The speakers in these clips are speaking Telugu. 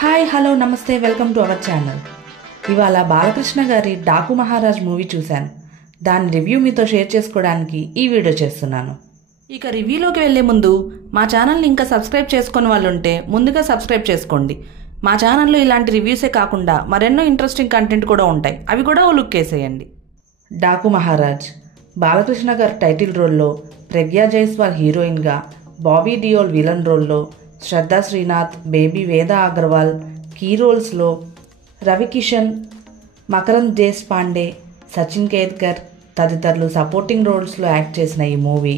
హాయ్ హలో నమస్తే వెల్కమ్ టు అవర్ ఛానల్. ఇవాళ బాలకృష్ణ గారి డాకు మహారాజ్ మూవీ చూశాను. దాని రివ్యూ మీతో షేర్ చేసుకోవడానికి ఈ వీడియో చేస్తున్నాను. ఇక రివ్యూలోకి వెళ్లే ముందు మా ఛానల్ని ఇంకా సబ్స్క్రైబ్ చేసుకుని వాళ్ళు ఉంటే ముందుగా సబ్స్క్రైబ్ చేసుకోండి. మా ఛానల్లో ఇలాంటి రివ్యూసే కాకుండా మరెన్నో ఇంట్రెస్టింగ్ కంటెంట్ కూడా ఉంటాయి, అవి కూడా ఓ లుక్ వేసేయండి. డాకు మహారాజ్ బాలకృష్ణ గారి టైటిల్ రోల్లో, ప్రగ్యా జైస్వాల్ హీరోయిన్గా, బాబీ డియోల్ విలన్ రోల్లో, శ్రద్ధా శ్రీనాథ్, బేబీ వేద అగర్వాల్ కీ రోల్స్లో, రవికిషన్, మకరంద్ దేశపాండే, సచిన్ కేద్కర్ తదితరులు సపోర్టింగ్ రోల్స్లో యాక్ట్ చేసిన ఈ మూవీ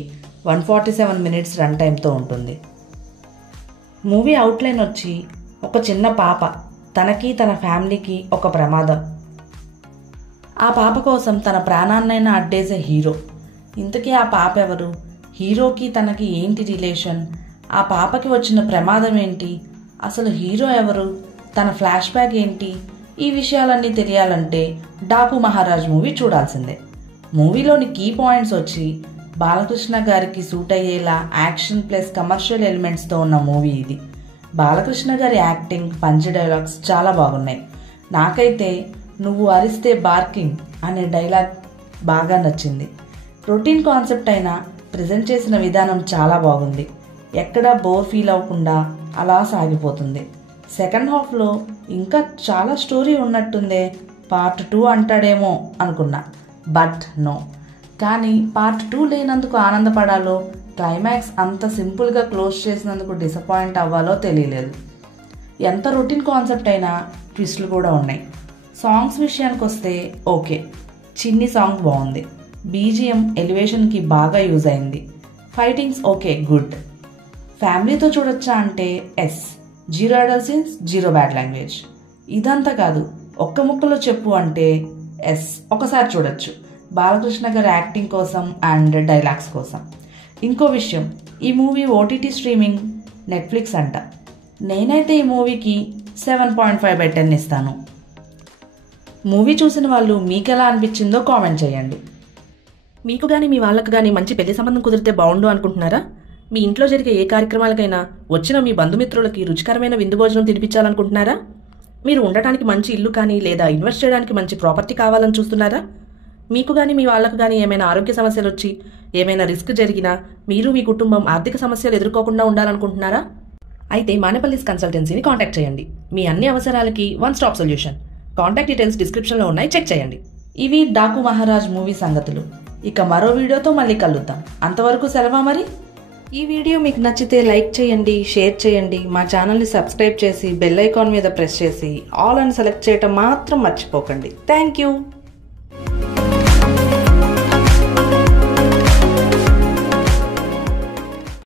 147 మినిట్స్ రన్ టైంతో ఉంటుంది. మూవీ అవుట్లైన్ వచ్చి, ఒక చిన్న పాప, తనకి తన ఫ్యామిలీకి ఒక ప్రమాదం. ఆ పాప కోసం తన ప్రాణాన్నైనా అడ్డేసే హీరో. ఇంతకీ ఆ పాప ఎవరు? హీరోకి తనకి ఏంటి రిలేషన్? ఆ పాపకి వచ్చిన ప్రమాదం ఏంటి? అసలు హీరో ఎవరు? తన ఫ్లాష్ బ్యాక్ ఏంటి? ఈ విషయాలన్నీ తెలియాలంటే డాకు మహారాజ్ మూవీ చూడాల్సిందే. మూవీలోని కీ పాయింట్స్ వచ్చి, బాలకృష్ణ గారికి సూట్ అయ్యేలా యాక్షన్ ప్లస్ కమర్షియల్ ఎలిమెంట్స్తో ఉన్న మూవీ ఇది. బాలకృష్ణ గారి యాక్టింగ్, పంచ్ డైలాగ్స్ చాలా బాగున్నాయి. నాకైతే "నువ్వు అరిస్తే బార్కింగ్" అనే డైలాగ్ బాగా నచ్చింది. రొటీన్ కాన్సెప్ట్ అయినా ప్రజెంట్ చేసిన విధానం చాలా బాగుంది. ఎక్కడా బోర్ ఫీల్ అవ్వకుండా అలా సాగిపోతుంది. సెకండ్ హాఫ్లో ఇంకా చాలా స్టోరీ ఉన్నట్టుందే, పార్ట్ 2 అంటాడేమో అనుకున్నా, బట్ నో. కానీ పార్ట్ 2 లేనందుకు ఆనందపడాలో, క్లైమాక్స్ అంత సింపుల్గా క్లోజ్ చేసినందుకు డిసప్పాయింట్ అవ్వాలో తెలియలేదు. ఎంత రొటీన్ కాన్సెప్ట్ అయినా ట్విస్టులు కూడా ఉన్నాయి. సాంగ్స్ విషయానికి వస్తే ఓకే, చిన్ని సాంగ్ బాగుంది. బీజిఎం ఎలివేషన్కి బాగా యూజ్ అయింది. Fightings okay, good. ఫ్యామిలీతో చూడొచ్చా అంటే yes. 0 adult scenes, 0 bad language. ఇదంతా కాదు, ఒక్క ముక్కలో చెప్పు అంటే ఎస్, ఒకసారి చూడొచ్చు, బాలకృష్ణ గారి యాక్టింగ్ కోసం అండ్ డైలాగ్స్ కోసం. ఇంకో విషయం, ఈ మూవీ ఓటీటీ స్ట్రీమింగ్ నెట్ఫ్లిక్స్ అంట. నేనైతే ఈ మూవీకి 7.5/10 ఇస్తాను. మూవీ చూసిన వాళ్ళు మీకెలా అనిపించిందో కామెంట్ చేయండి. మీకు కానీ మీ వాళ్ళకు కానీ మంచి పెళ్లి సంబంధం కుదిరితే బాగుండు అనుకుంటున్నారా? మీ ఇంట్లో జరిగే ఏ కార్యక్రమాలకైనా వచ్చిన మీ బంధుమిత్రులకి రుచికరమైన విందు భోజనం తినిపించాలనుకుంటున్నారా? మీరు ఉండటానికి మంచి ఇల్లు కానీ లేదా ఇన్వెస్ట్ చేయడానికి మంచి ప్రాపర్టీ కావాలని చూస్తున్నారా? మీకు కానీ మీ వాళ్ళకు కానీ ఏమైనా ఆరోగ్య సమస్యలు వచ్చి ఏమైనా రిస్క్ జరిగినా మీరు మీ కుటుంబం ఆర్థిక సమస్యలు ఎదుర్కోకుండా ఉండాలనుకుంటున్నారా? అయితే మానేపల్లిస్ కన్సల్టెన్సీని కాంటాక్ట్ చేయండి. మీ అన్ని అవసరాలకి one stop solution. Contact details డిస్క్రిప్షన్లో ఉన్నాయి, చెక్ చేయండి. ఇవి డాకు మహారాజ్ మూవీ సంగతులు. ఇక మరో వీడియోతో మళ్ళీ కలుద్దాం. అంతవరకు సెలవా మరి. ఈ వీడియో మీకు నచ్చితే లైక్ చేయండి, షేర్ చేయండి. మా ఛానల్ని సబ్స్క్రైబ్ చేసి బెల్ ఐకాన్ మీద ప్రెస్ చేసి ఆల్ అని సెలెక్ట్ చేయటం మాత్రం మర్చిపోకండి. Thank you.